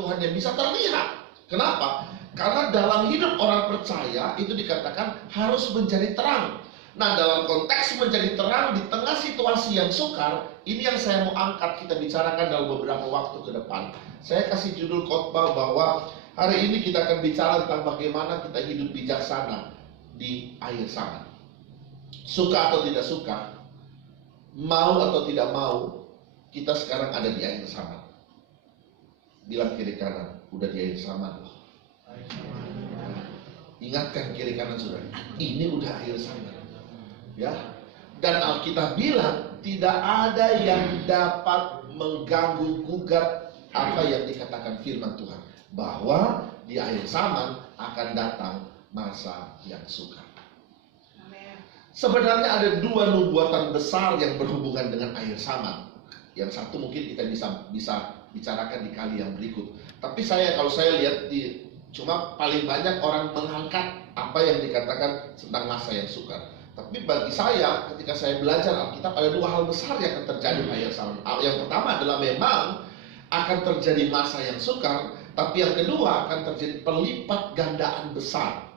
Tuhan yang bisa terlihat. Kenapa? Karena dalam hidup orang percaya itu dikatakan harus menjadi terang. Nah, dalam konteks menjadi terang di tengah situasi yang sukar, ini yang saya mau angkat kita bicarakan dalam beberapa waktu ke depan. Saya kasih judul khotbah bahwa hari ini kita akan bicara tentang bagaimana kita hidup bijaksana di akhir zaman. Suka atau tidak suka, mau atau tidak mau, kita sekarang ada di akhir zaman. Bilang kiri kanan, udah di akhir zaman loh. Ingatkan kiri kanan saudara, ini udah akhir zaman. Ya, dan Alkitab bilang tidak ada yang dapat mengganggu gugat apa yang dikatakan firman Tuhan, bahwa di akhir zaman akan datang masa yang sukar. Sebenarnya ada dua nubuatan besar yang berhubungan dengan akhir zaman. Yang satu mungkin kita bisa bicarakan di kali yang berikut. Tapi kalau saya lihat cuma paling banyak orang mengangkat apa yang dikatakan tentang masa yang sukar. Tapi bagi saya, ketika saya belajar Alkitab, ada dua hal besar yang akan terjadi di akhir zaman. Yang pertama adalah memang akan terjadi masa yang sukar, tapi yang kedua akan terjadi pelipat gandaan besar.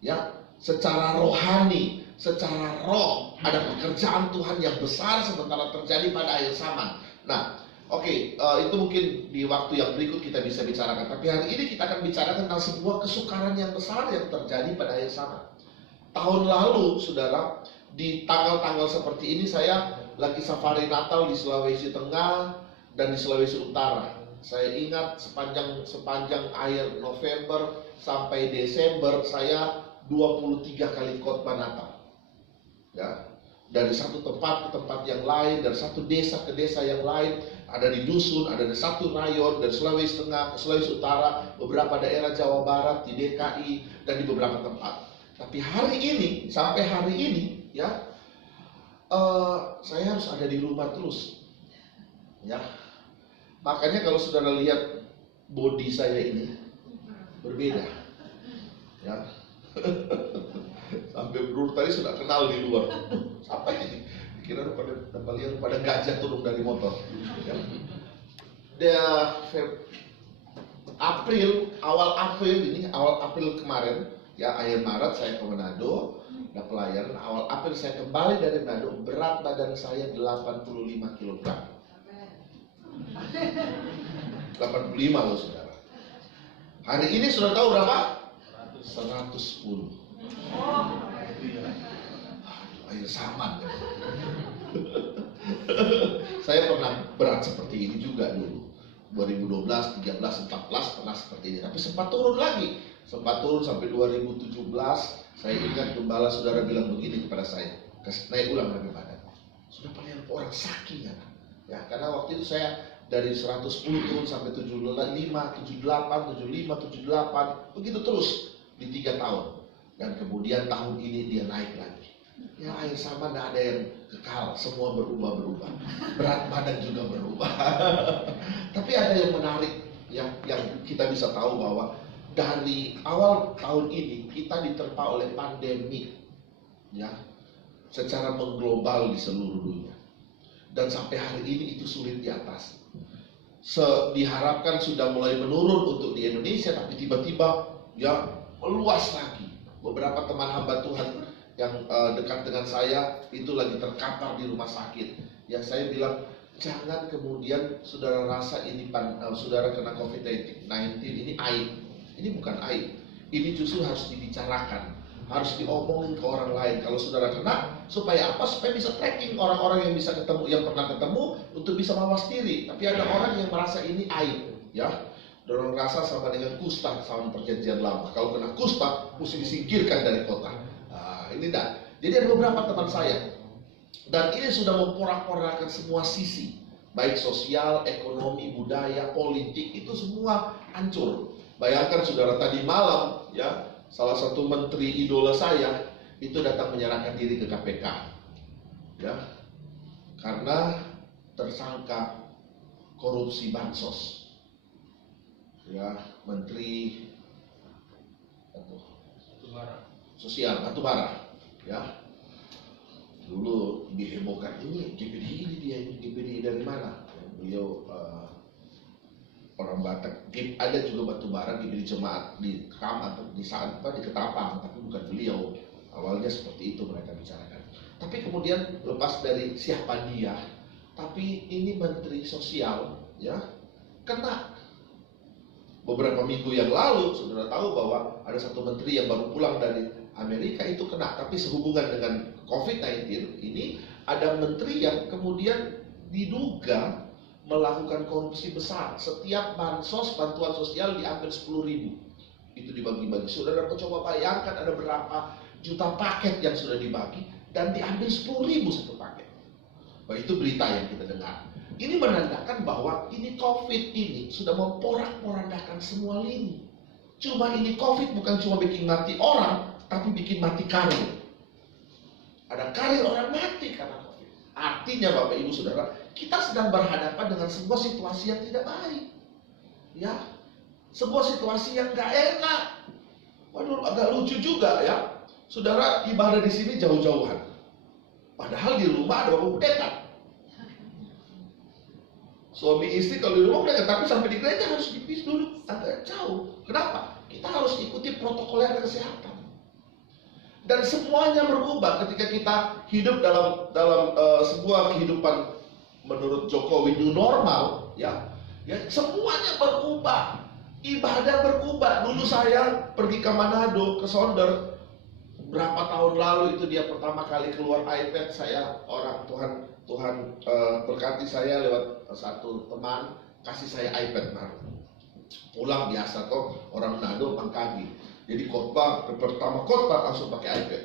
Ya, secara rohani, secara roh, ada pekerjaan Tuhan yang besar sementara terjadi pada akhir zaman. Nah, itu mungkin di waktu yang berikut kita bisa bicarakan. Tapi hari ini kita akan bicara tentang sebuah kesukaran yang besar yang terjadi pada akhir zaman. Tahun lalu, saudara, di tanggal-tanggal seperti ini saya lagi safari Natal di Sulawesi Tengah dan di Sulawesi Utara. Saya ingat sepanjang akhir November sampai Desember saya 23 kali khotbah Natal. Ya, dari satu tempat ke tempat yang lain, dari satu desa ke desa yang lain, ada di dusun, ada di satu rayon, dari Sulawesi Tengah ke Sulawesi Utara, beberapa daerah Jawa Barat, di DKI, dan di beberapa tempat. Tapi hari ini, sampai hari ini, ya, saya harus ada di rumah terus. Ya, makanya kalau saudara lihat body saya ini berbeda. Ya. Sampai bro tadi sudah kenal di luar. Apa ini? Kira pada gajah turun dari motor. Ya. Awal April kemarin, ya akhir Maret saya ke Manado, ada pelayanan. Awal April saya kembali dari Manado, berat badan saya 85 kg. 85 loh saudara. Hari ini sudah tahu berapa? 110. Akhir zaman. Saya pernah berat seperti ini juga dulu. 2012, 13, 14 pernah seperti ini. Tapi sempat turun lagi. Sempat turun sampai 2017. Saya ingat gembala saudara bilang begini kepada saya. Naik ulang dari badan. Sudah paling orang saking kan? Ya, karena waktu itu saya dari 110 turun sampai 75, 78, 75, 78. Begitu terus di 3 tahun. Dan kemudian tahun ini dia naik lagi. Ya akhir zaman tidak ada yang kekal, semua berubah-berubah. Berat badan juga berubah. Tapi ada yang menarik yang kita bisa tahu bahwa dari awal tahun ini kita diterpa oleh pandemi, ya, secara mengglobal di seluruh dunia. Dan sampai hari ini itu sulit diatasi. Diharapkan sudah mulai menurun untuk di Indonesia, tapi tiba-tiba ya meluas lagi. Beberapa teman hamba Tuhan yang dekat dengan saya itu lagi terkapar di rumah sakit. Ya saya bilang jangan kemudian saudara rasa ini saudara kena COVID-19 ini aib. Ini bukan aib. Ini justru harus dibicarakan, harus diomongin ke orang lain. Kalau saudara kena, supaya apa? Supaya bisa tracking orang-orang yang bisa ketemu, yang pernah ketemu untuk bisa mawas diri. Tapi ada orang yang merasa ini aib, ya. Dorong rasa sama dengan kusta sama perjanjian lama. Kalau kena kusta, mesti disingkirkan dari kota. Nah, ini dah. Jadi ada beberapa teman saya. Dan ini sudah memporak-porandakan semua sisi. Baik sosial, ekonomi, budaya, politik, itu semua hancur. Bayangkan saudara tadi malam, ya, salah satu menteri idola saya, itu datang menyerahkan diri ke KPK. Ya, karena tersangka korupsi bansos. Ya, Menteri Sosial Batubara, ya. Dulu dihebohkan ini GPDI ini dia, ini GPDI dari mana? Beliau orang Batak. Ada juga batu bara di jemaat di Kam atau di saat di Ketapang, tapi bukan beliau. Awalnya seperti itu mereka bicarakan. Tapi kemudian lepas dari siapa dia, tapi ini menteri sosial, ya, kena. Beberapa minggu yang lalu, saudara tahu bahwa ada satu menteri yang baru pulang dari Amerika itu kena. Tapi sehubungan dengan COVID-19 ini, ada menteri yang kemudian diduga melakukan korupsi besar. Setiap bansos, bantuan sosial diambil 10.000. Itu dibagi-bagi. Saudara coba bayangkan ada berapa juta paket yang sudah dibagi dan diambil 10.000 satu paket. Bah, itu berita yang kita dengar. Ini menandakan bahwa ini COVID ini sudah memporak-porandakan semua lini. Cuma ini COVID bukan cuma bikin mati orang, tapi bikin mati karir. Ada karir orang mati karena COVID. Artinya Bapak Ibu Saudara, kita sedang berhadapan dengan sebuah situasi yang tidak baik. Ya, sebuah situasi yang gak enak. Waduh, agak lucu juga ya. Saudara ibadah di sini jauh-jauhan. Padahal di rumah ada Bapak Pendeta. Suami istri kalau di rumah udah, tapi sampai di gereja harus dipis dulu agak jauh. Kenapa? Kita harus ikuti protokol kesehatan. Dan semuanya berubah ketika kita hidup dalam sebuah kehidupan menurut Jokowi new normal, ya semuanya berubah. Ibadah berubah. Dulu saya pergi ke Manado, ke Sonder, berapa tahun lalu itu dia pertama kali keluar iPad. Saya orang Tuhan berkati saya lewat satu teman kasih saya iPad baru. Pulang biasa kok orang Manado pangkagi. Jadi khotbah pertama khotbah langsung pakai iPad.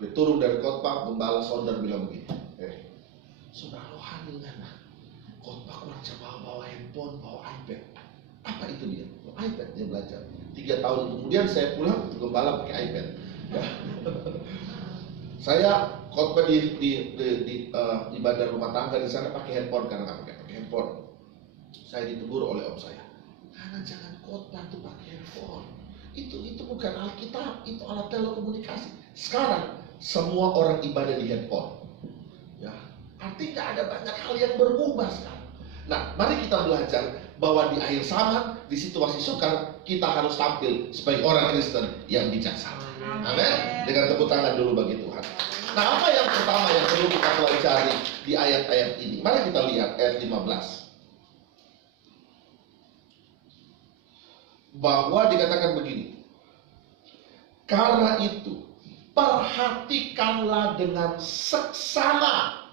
Dia turun dari khotbah, gembala Sonder bilang begini, saudara rohani mana? Khotbah kurang coba bawa handphone, bawa iPad. Apa itu dia? iPad dia belajar. 3 tahun kemudian saya pulang, gembala pakai iPad. Ya. Saya khotbah di ibadah rumah tangga di sana pakai handphone karena nggak pakai handphone. Saya ditegur oleh om saya. Karena jangan khotbah tuh pakai handphone. Itu bukan Alkitab, itu alat telekomunikasi. Sekarang semua orang ibadah di handphone. Ya, artinya ada banyak hal yang berubah sekarang. Nah, mari kita belajar bahwa di akhir zaman, di situasi sukar, kita harus tampil sebagai orang Kristen yang bijaksana. Amin. Dengan tepuk tangan dulu bagi Tuhan. Nah, apa yang pertama yang perlu kita pelajari di ayat-ayat ini? Mari kita lihat ayat 15. Bahwa dikatakan begini. Karena itu, perhatikanlah dengan seksama.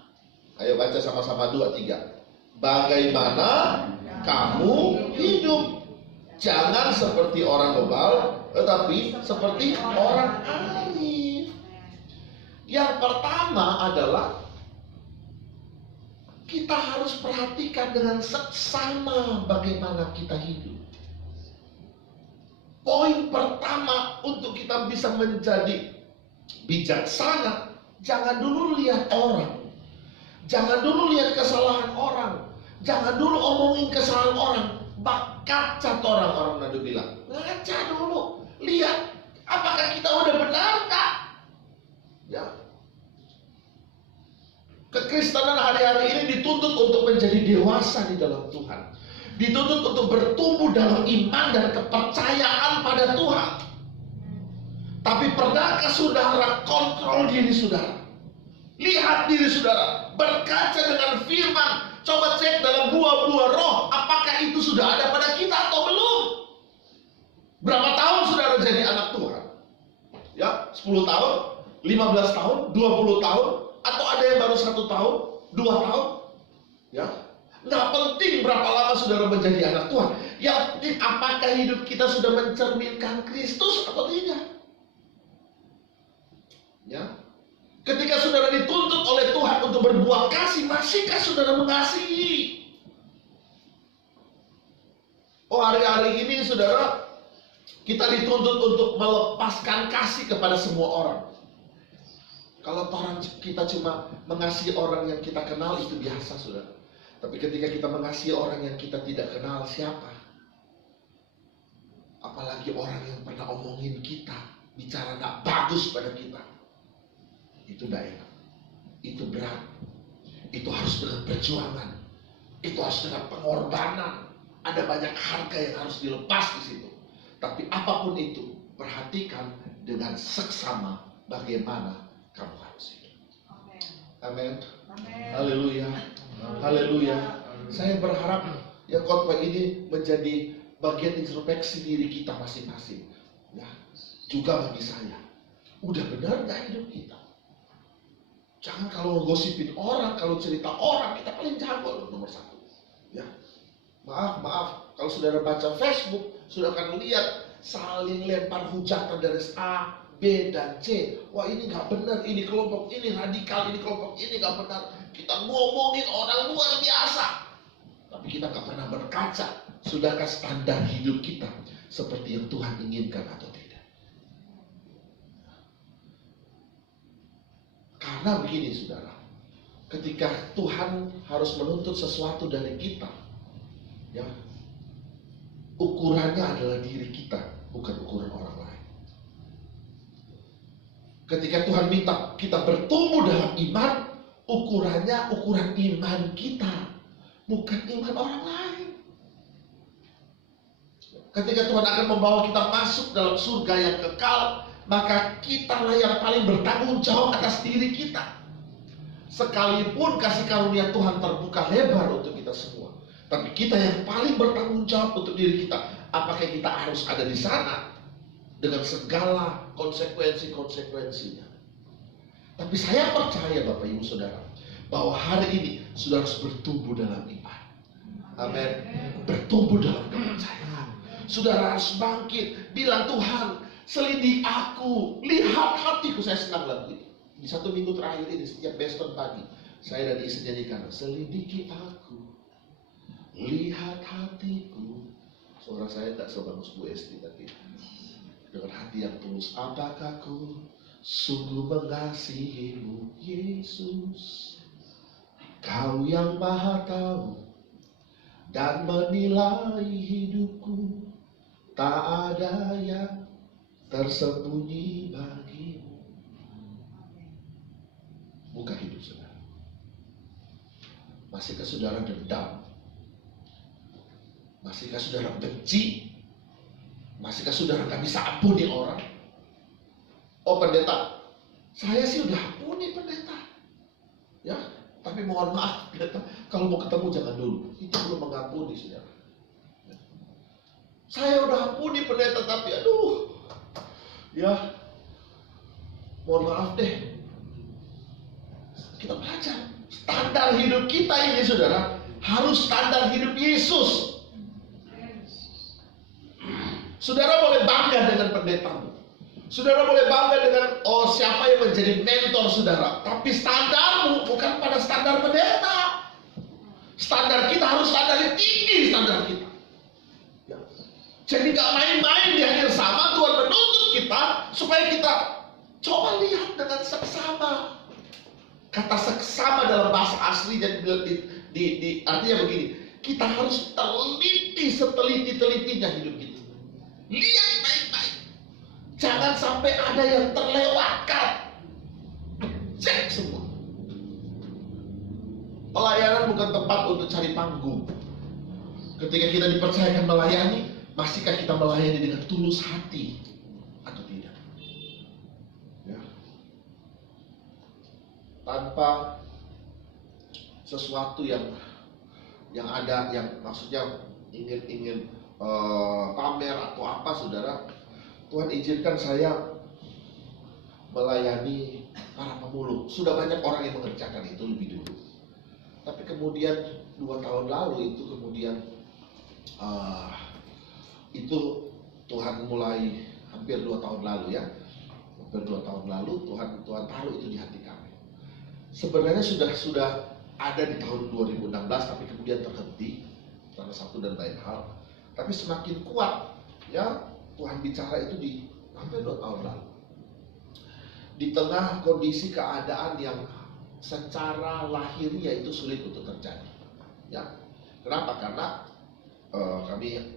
Ayo baca sama-sama 2, 3. Bagaimana kamu hidup. Jangan seperti orang bebal, tetapi seperti orang arif. Yang pertama adalah kita harus perhatikan dengan seksama bagaimana kita hidup. Poin pertama untuk kita bisa menjadi bijaksana, jangan dulu lihat orang. Jangan dulu lihat kesalahan orang. Jangan dulu omongin kesalahan orang. Kaca orang Nado bilang. Ngaca dulu. Lihat. Apakah kita udah benar tak? Ya. Kekristenan hari-hari ini dituntut untuk menjadi dewasa di dalam Tuhan. Dituntut untuk bertumbuh dalam iman dan kepercayaan pada Tuhan. Tapi pernahkah saudara kontrol diri saudara? Lihat diri saudara, berkaca dengan firman. Coba cek dalam buah-buah roh, apakah itu sudah ada pada kita atau belum? Berapa tahun saudara jadi anak Tuhan? Ya, 10 tahun, 15 tahun, 20 tahun, atau ada yang baru 1 tahun, 2 tahun? Ya, nggak penting berapa lama saudara menjadi anak Tuhan. Yang penting apakah hidup kita sudah mencerminkan Kristus atau tidak? Ya. Ketika saudara dituntut oleh Tuhan untuk berbuat kasih, masihkah saudara mengasihi? Oh, hari-hari ini saudara, kita dituntut untuk melepaskan kasih kepada semua orang. Kalau kita cuma mengasihi orang yang kita kenal, itu biasa saudara. Tapi ketika kita mengasihi orang yang kita tidak kenal, siapa? Apalagi orang yang pernah omongin kita, bicara gak bagus pada kita. Itu tidak enak, itu berat, itu harus dengan perjuangan, itu harus dengan pengorbanan. Ada banyak harga yang harus dilepas di situ. Tapi apapun itu, perhatikan dengan seksama bagaimana kamu harus hidup. Amin. Haleluya. Haleluya. Saya berharap ya khotbah ini menjadi bagian introspeksi diri kita masing-masing. Ya, juga bagi saya. Udah benar nggak hidup kita? Jangan kalau gosipin orang, kalau cerita orang, kita paling jago nomor satu. Ya, maaf, kalau saudara baca Facebook, sudah akan lihat saling lempar hujatan dari A, B, dan C. Wah, ini nggak benar, ini kelompok ini radikal, ini kelompok ini nggak benar. Kita ngomongin orang luar biasa, tapi kita nggak pernah berkaca. Sudahkah standar hidup kita seperti yang Tuhan inginkan atau tidak? Karena begini saudara, ketika Tuhan harus menuntut sesuatu dari kita, ya, ukurannya adalah diri kita, bukan ukuran orang lain. Ketika Tuhan minta kita bertumbuh dalam iman, ukurannya ukuran iman kita, bukan iman orang lain. Ketika Tuhan akan membawa kita masuk dalam surga yang kekal, maka kitalah yang paling bertanggung jawab atas diri kita. Sekalipun kasih karunia Tuhan terbuka lebar untuk kita semua, tapi kita yang paling bertanggung jawab untuk diri kita. Apakah kita harus ada di sana dengan segala konsekuensi-konsekuensinya? Tapi saya percaya Bapak Ibu Saudara, bahwa hari ini saudara harus bertumbuh dalam iman. Amin. Bertumbuh dalam kepercayaan. Saudara harus bangkit, bilang Tuhan, selidik aku, lihat hatiku. Saya senang lagu ini. Di 1 minggu terakhir ini, setiap besok pagi, saya dan istri nyanyikan, selidiki aku, lihat hatiku. Suara saya tak sebagus Bu Esti tadi. Dengan hati yang tulus, apakah ku sungguh mengasihimu, Yesus? Kau yang maha tahu dan menilai hidupku, tak ada yang tersembunyi bagimu. Buka hidup saudara. Masihkah saudara dendam? Masihkah saudara benci? Masihkah saudara gak bisa ampuni orang? Oh pendeta, saya sih udah ampuni pendeta. Ya, tapi mohon maaf pendeta, kalau mau ketemu jangan dulu. Itu belum mengampuni saudara. Saya udah ampuni pendeta, tapi aduh, ya, mohon maaf deh. Kita belajar standar hidup kita ini saudara harus standar hidup Yesus. Saudara boleh bangga dengan pendetamu. Saudara boleh bangga dengan siapa yang menjadi mentor saudara. Tapi standarmu bukan pada standar pendeta. Standar kita harus standar yang tinggi, standar kita. Ya. Jadi gak main-main di akhir zaman. Tuhan menuntut kita supaya kita coba lihat dengan seksama. Kata seksama dalam bahasa asli dan artinya begini. Kita harus teliti seteliti-telitinya hidup kita. Lihat baik-baik. Jangan sampai ada yang terlewatkan. Cek semua. Pelayanan bukan tempat untuk cari panggung. Ketika kita dipercayakan melayani, masihkah kita melayani dengan tulus hati atau tidak? Ya. Tanpa sesuatu yang ada, yang maksudnya ingin pamer atau apa saudara, Tuhan izinkan saya melayani para pemulung. Sudah banyak orang yang mengerjakan itu lebih dulu. Tapi kemudian 2 tahun lalu itu itu Tuhan mulai hampir 2 tahun lalu ya. Hampir 2 tahun lalu Tuhan taruh itu di hati kami. Sebenarnya sudah ada di tahun 2016 tapi kemudian terhenti karena satu dan lain hal. Tapi semakin kuat ya Tuhan bicara itu di hampir 2 tahun lalu. Di tengah kondisi keadaan yang secara lahiriah itu sulit untuk terjadi. Ya. Kenapa? Karena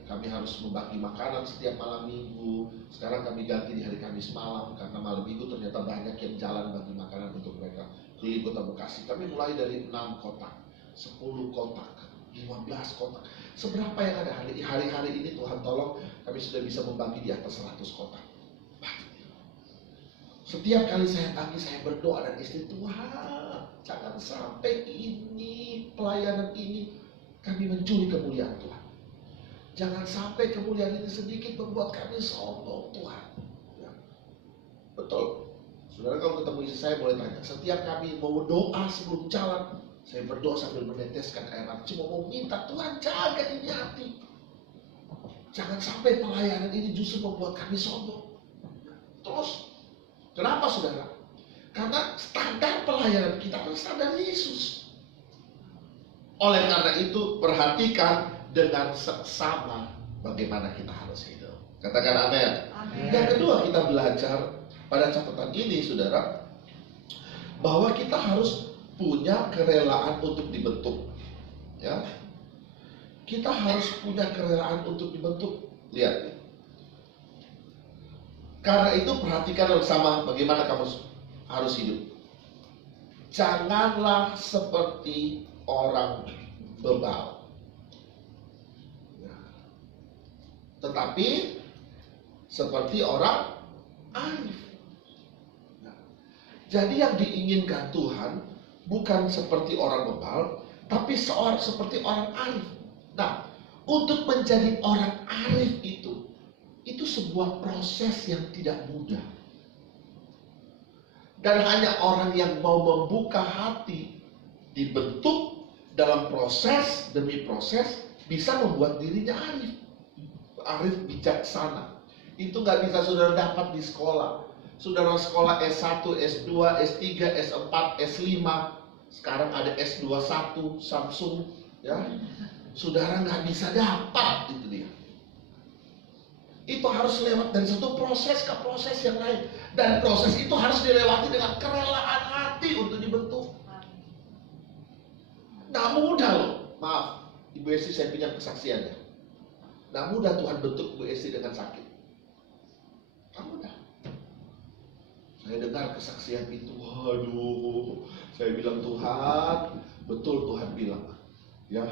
kami harus membagi makanan setiap malam minggu. Sekarang kami ganti di hari Kamis malam karena malam minggu ternyata banyak yang jalan bagi makanan untuk mereka keliling kota Bekasi. Kami mulai dari 6 kotak, 10 kotak, 15 kotak. Seberapa yang ada hari-hari ini Tuhan tolong kami sudah bisa membagi di atas 100 kota. Setiap kali saya pagi saya berdoa dan istri, Tuhan jangan sampai ini pelayanan ini kami mencuri kemuliaan Tuhan. Jangan sampai kemuliaan ini sedikit membuat kami sombong Tuhan. Ya. Betul. Saudara kalau ketemu istri saya boleh tanya, setiap kami mau doa sebelum jalan, saya berdoa sambil meneteskan air mata, cuma mau minta Tuhan jaga ini hati. Jangan sampai pelayanan ini justru membuat kami sombong. Terus kenapa saudara? Karena standar pelayanan kita adalah standar Yesus. Oleh karena itu perhatikan dengan seksama bagaimana kita harus hidup. Katakan amin. Yang kedua kita belajar pada catatan ini saudara, bahwa kita harus punya kerelaan untuk dibentuk. Ya, kita harus punya kerelaan untuk dibentuk. Lihat. Karena itu perhatikan bersama bagaimana kamu harus hidup. Janganlah seperti orang bebal, tetapi seperti orang arif. Jadi yang diinginkan Tuhan bukan seperti orang bebal, tapi seperti orang arif. Nah, untuk menjadi orang arif itu sebuah proses yang tidak mudah. Dan hanya orang yang mau membuka hati dibentuk dalam proses demi proses bisa membuat dirinya arif. Arif bijaksana. Itu nggak bisa saudara dapat di sekolah. Saudara sekolah S1, S2, S3, S4, S5. Sekarang ada S21 Samsung, ya. Saudara nggak bisa dapat, itu dia. Itu harus lewat dari satu proses ke proses yang lain. Dan proses itu harus dilewati dengan kerelaan hati untuk dibentuk. Nggak mudah loh. Maaf, Ibu Esti saya pinjam kesaksiannya. Nggak mudah Tuhan bentuk Ibu Esti dengan sakit. Nggak mudah. Saya dengar kesaksian itu, waduh, saya bilang Tuhan, betul Tuhan bilang, ya,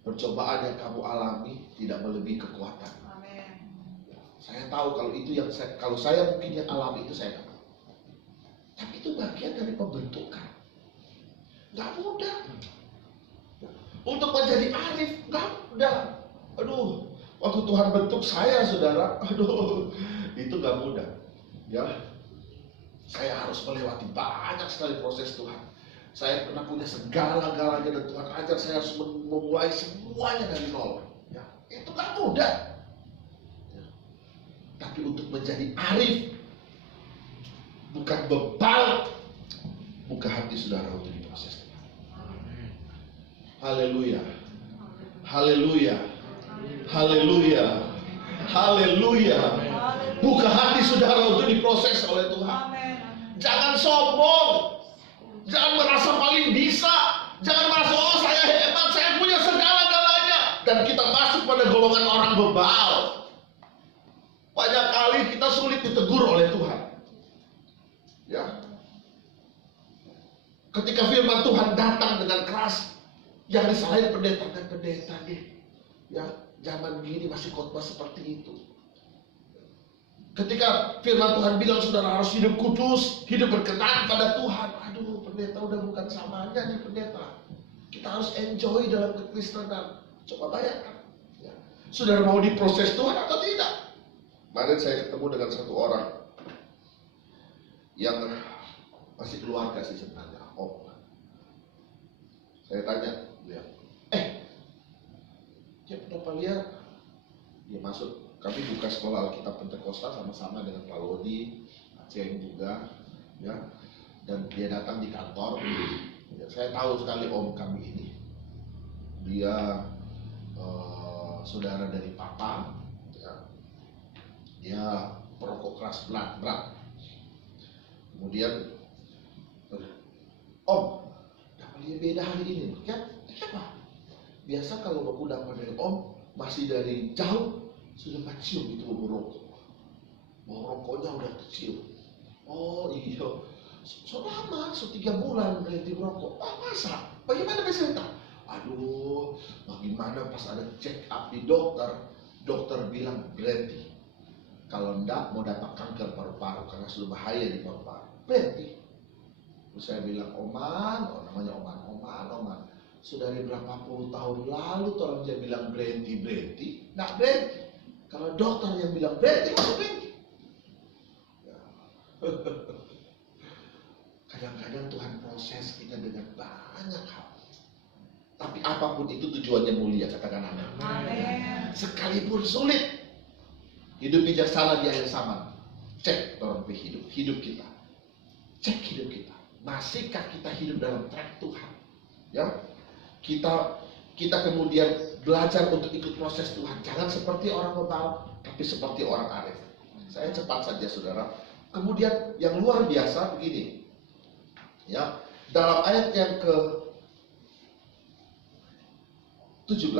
percobaan yang kamu alami tidak melebihi kekuatan. Amen. Saya tahu kalau itu yang kalau saya mungkin yang alami itu saya tahu. Tapi itu bagian dari pembentukan. Nggak mudah. Untuk menjadi arif nggak mudah. Aduh, waktu Tuhan bentuk saya, saudara, aduh, itu nggak mudah. Ya. Saya harus melewati banyak sekali proses Tuhan. Saya pernah punya segala-galanya dan Tuhan ajar saya harus memulai semuanya dari nol. Ya, itu gak mudah. Ya. Tapi untuk menjadi arif, bukan bebal, buka hati saudara untuk diproses. Haleluya, haleluya, haleluya, haleluya. Buka hati saudara untuk diproses oleh Tuhan. Jangan sombong, jangan merasa paling bisa, jangan merasa oh saya hebat, saya punya segala-galanya, dan kita masuk pada golongan orang bebal. Banyak kali kita sulit ditegur oleh Tuhan. Ya, ketika firman Tuhan datang dengan keras, yang disalahin pendeta dan pendeta deh. Ya, zaman gini masih khotbah seperti itu. Ketika firman Tuhan bilang saudara harus hidup kudus, hidup berkenan pada Tuhan. Aduh, pendeta udah bukan samanya nih pendeta. Kita harus enjoy dalam kekristenan. Coba bayangkan. Ya. Saudara mau diproses Tuhan atau tidak? Kemarin saya ketemu dengan satu orang yang masih keluarga sih sebenarnya, om. Saya tanya, dia, ya kenapa dia masuk? Kami buka sekolah Alkitab Pentakosta sama-sama dengan Pak Lodi, Aceh juga, ya. Dan dia datang di kantor. Ya, saya tahu sekali om kami ini. Dia saudara dari papa. Ya. Dia perokok keras berat. Kemudian, om, dapat dia beda hari ini. Ya, kenapa? Biasa kalau aku dapat dari om, masih dari jauh. Sudah kecil itu bau rokok. Bau rokoknya udah kecil. Oh iya. So lama, 3 bulan berhenti merokok. Masa? Bagaimana bisa entah? Aduh, bagaimana pas ada check up di dokter, dokter bilang berhenti. Kalau enggak mau dapat kanker paru-paru karena sudah bahaya di paru-paru. Berhenti. Terus saya bilang, Oman, namanya Oman. Sudah dari berapa puluh tahun lalu orang dia bilang berhenti. Nggak berhenti. Kalau dokter yang bilang berhenti, masih berhenti. Ya. Kadang-kadang Tuhan proses kita dengan banyak hal. Tapi apapun itu tujuannya mulia, katakan amin. Sekalipun sulit, hidup bijaksana di akhir zaman. Cek orang hidup kita. Cek hidup kita. Masihkah kita hidup dalam track Tuhan? Ya, kita kemudian belajar untuk ikut proses Tuhan. Jangan seperti orang bebal, tapi seperti orang arif. Saya cepat saja, saudara. Kemudian yang luar biasa begini. Ya, dalam ayat yang ke 17.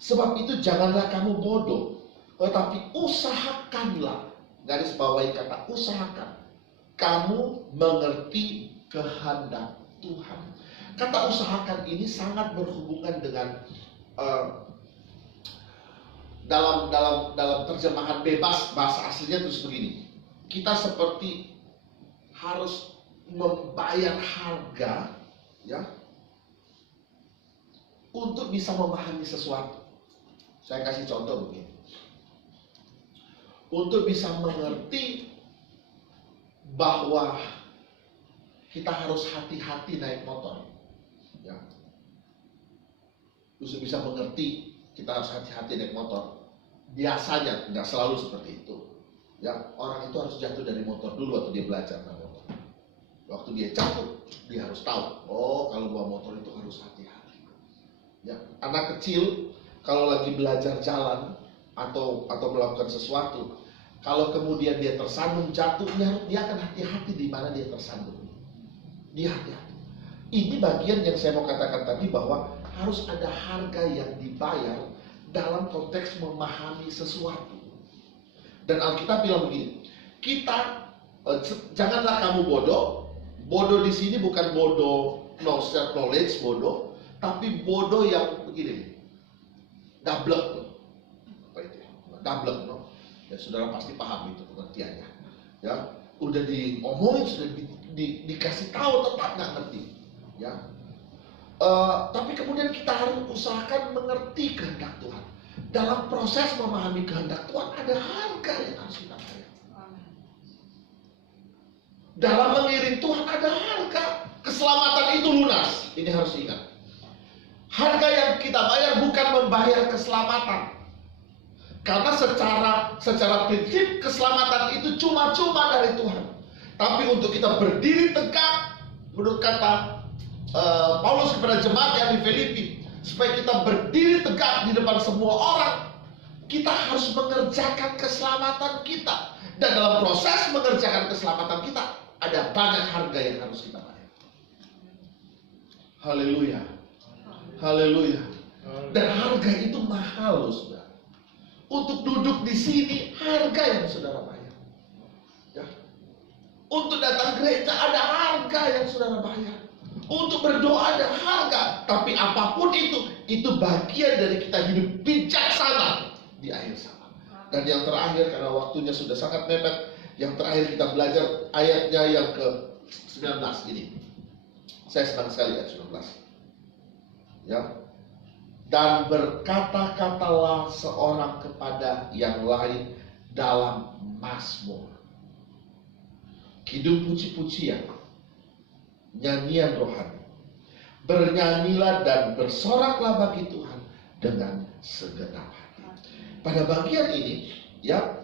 Sebab itu janganlah kamu bodoh, tetapi usahakanlah, garis bawahi kata usahakan, kamu mengerti kehendak Tuhan. Kata usahakan ini sangat berhubungan dengan dalam terjemahan bebas bahasa aslinya terus begini. Kita seperti harus membayar harga, ya, untuk bisa memahami sesuatu. Saya kasih contoh begini. Untuk bisa mengerti bahwa kita harus hati-hati naik motor, ya. Untuk bisa mengerti kita harus hati-hati naik motor. Biasanya nggak selalu seperti itu, ya. Orang itu harus jatuh dari motor dulu waktu dia belajar naik motor. Waktu dia jatuh, dia harus tahu, oh kalau bawa motor itu harus hati-hati. Ya, anak kecil kalau lagi belajar jalan atau melakukan sesuatu, kalau kemudian dia tersandung jatuh, dia akan hati-hati di mana dia tersandung. Dia hati-hati. Ini bagian yang saya mau katakan tadi, bahwa harus ada harga yang dibayar dalam konteks memahami sesuatu. Dan Alkitab bilang begini, janganlah kamu bodoh. Bodoh di sini bukan bodoh knowledge bodoh, tapi bodoh yang begini, dablek, apa itu? Dablek, no? Ya saudara pasti paham itu pengertiannya. Ya, udah diomongin, sudah dikasih tahu, tetap nggak ngerti. Ya, tapi kemudian kita harus usahakan mengerti kehendak Tuhan. Dalam proses memahami kehendak Tuhan ada harga yang harus kita bayar. Dalam mengiring Tuhan ada harga. Keselamatan itu lunas. Ini harus diingat. Harga yang kita bayar bukan membayar keselamatan. Karena secara prinsip keselamatan itu cuma-cuma dari Tuhan. Tapi untuk kita berdiri tegak, menurut kata Paulus kepada jemaat yang di Filipi, supaya kita berdiri tegak di depan semua orang, kita harus mengerjakan keselamatan kita. Dan dalam proses mengerjakan keselamatan kita, ada banyak harga yang harus kita bayar. Haleluya. Haleluya. Dan harga itu mahal, loh, saudara. Untuk duduk di sini, harga yang saudara bayar. Ya. Untuk datang gereja ada harga yang saudara bayar. Untuk berdoa ada harga. Tapi apapun itu bagian dari kita hidup bijaksana di akhir zaman. Dan yang terakhir, karena waktunya sudah sangat mepet, yang terakhir kita belajar ayatnya yang ke-19 ini. Saya senang sekali ayat 19. Ya. Dan berkata-katalah seorang kepada yang lain dalam mazmur, kidung puji-pujian, nyanyian rohani. Bernyanyilah dan bersoraklah bagi Tuhan dengan segenap hati. Pada bagian ini, ya,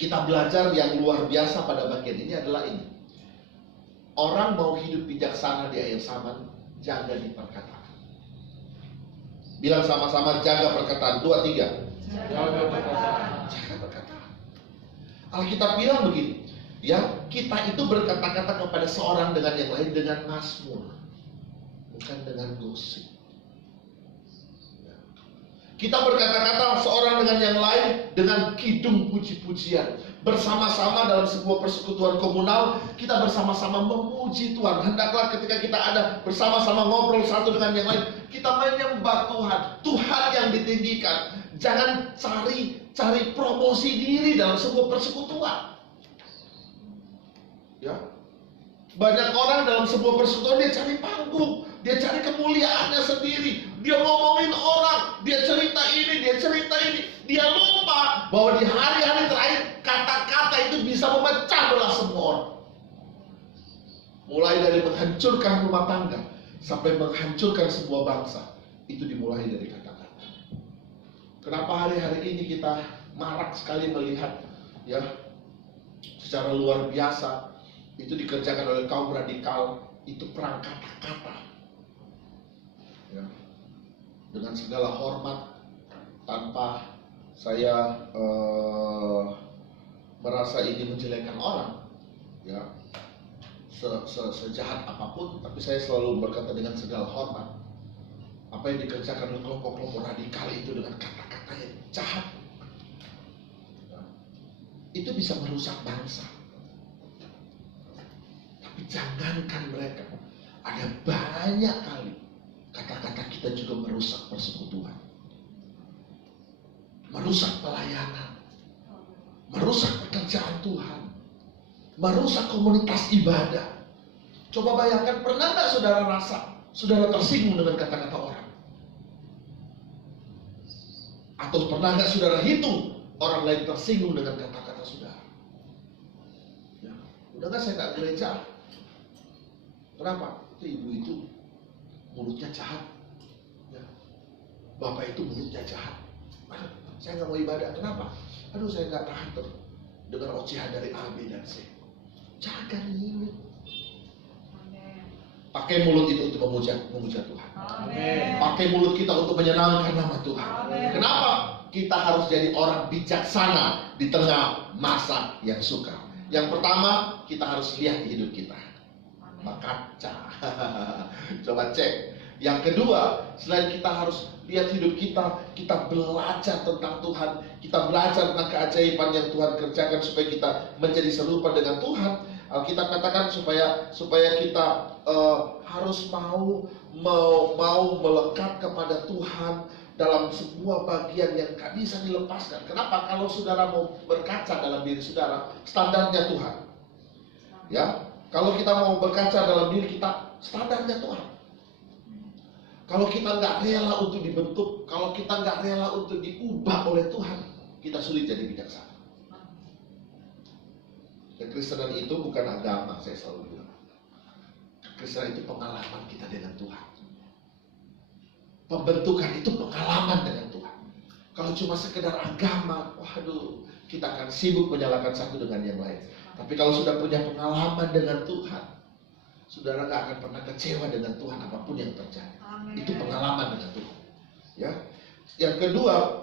kita belajar yang luar biasa pada bagian ini adalah ini. Orang mau hidup bijaksana di akhir zaman, jaga di perkataan. Bilang sama-sama, jaga perkataan. 2, 3. Jaga perkataan. Jaga perkataan. Alkitab bilang begini, ya, kita itu berkata-kata kepada seorang dengan yang lain dengan mazmur, bukan dengan gosip. Ya. Kita berkata-kata seorang dengan yang lain dengan kidung puji-pujian. Bersama-sama dalam sebuah persekutuan komunal, kita bersama-sama memuji Tuhan. Hendaklah ketika kita ada bersama-sama ngobrol satu dengan yang lain, kita menyembah Tuhan. Tuhan yang ditinggikan. Jangan cari promosi diri dalam sebuah persekutuan. Ya. Banyak orang dalam sebuah persekutuan dia cari panggung, dia cari kemuliaannya sendiri, dia ngomongin orang, dia cerita ini, dia cerita ini, dia lupa bahwa di hari-hari terakhir kata-kata itu bisa memecah belah semua orang. Mulai dari menghancurkan rumah tangga sampai menghancurkan sebuah bangsa, itu dimulai dari kata-kata. Kenapa hari-hari ini kita marak sekali melihat ya secara luar biasa itu dikerjakan oleh kaum radikal, itu perang kata-kata ya. Dengan segala hormat, tanpa saya merasa ini menjelekkan orang ya, sejahat apapun, tapi saya selalu berkata dengan segala hormat, apa yang dikerjakan oleh kelompok-kelompok radikal itu dengan kata-kata yang jahat ya, itu bisa merusak bangsa. Jangankan mereka, ada banyak kali kata-kata kita juga merusak persekutuan, merusak pelayanan, merusak pekerjaan Tuhan, merusak komunitas ibadah. Coba bayangkan, pernah nggak saudara rasa saudara tersinggung dengan kata-kata orang? Atau pernah nggak saudara hitung orang lain tersinggung dengan kata-kata saudara? Ya, udah nggak saya nggak gereja. Kenapa? Itu ibu itu mulutnya jahat ya. Bapak itu mulutnya jahat. Saya nggak mau ibadah. Kenapa? Aduh, saya nggak tahan tuh dengar ocehan dari A, B, dan C. Jaga mulut. Pakai mulut itu untuk memuja Tuhan. Amin. Pakai mulut kita untuk menyenangkan nama Tuhan. Amin. Kenapa? Kita harus jadi orang bijaksana di tengah masa yang sukar. Yang pertama, kita harus lihat hidup kita. Kaca. Coba cek. Yang kedua, selain kita harus lihat hidup kita, kita belajar tentang Tuhan, kita belajar tentang keajaiban yang Tuhan kerjakan supaya kita menjadi serupa dengan Tuhan. Alkitab katakan supaya kita harus mau melekat kepada Tuhan dalam sebuah bagian yang gak bisa dilepaskan. Kenapa? Kalau saudara mau berkaca dalam diri saudara, standarnya Tuhan. Ya. Kalau kita mau berkaca dalam diri kita, standarnya Tuhan. Kalau kita nggak rela untuk dibentuk, kalau kita nggak rela untuk diubah oleh Tuhan, kita sulit jadi bijaksana. Kekristenan itu bukan agama, saya selalu bilang. Kekristenan itu pengalaman kita dengan Tuhan. Pembentukan itu pengalaman dengan Tuhan. Kalau cuma sekedar agama, waduh, kita akan sibuk menyalahkan satu dengan yang lain. Tapi kalau sudah punya pengalaman dengan Tuhan, saudara gak akan pernah kecewa dengan Tuhan apapun yang terjadi. Amin. Itu pengalaman dengan Tuhan. Ya. Yang kedua,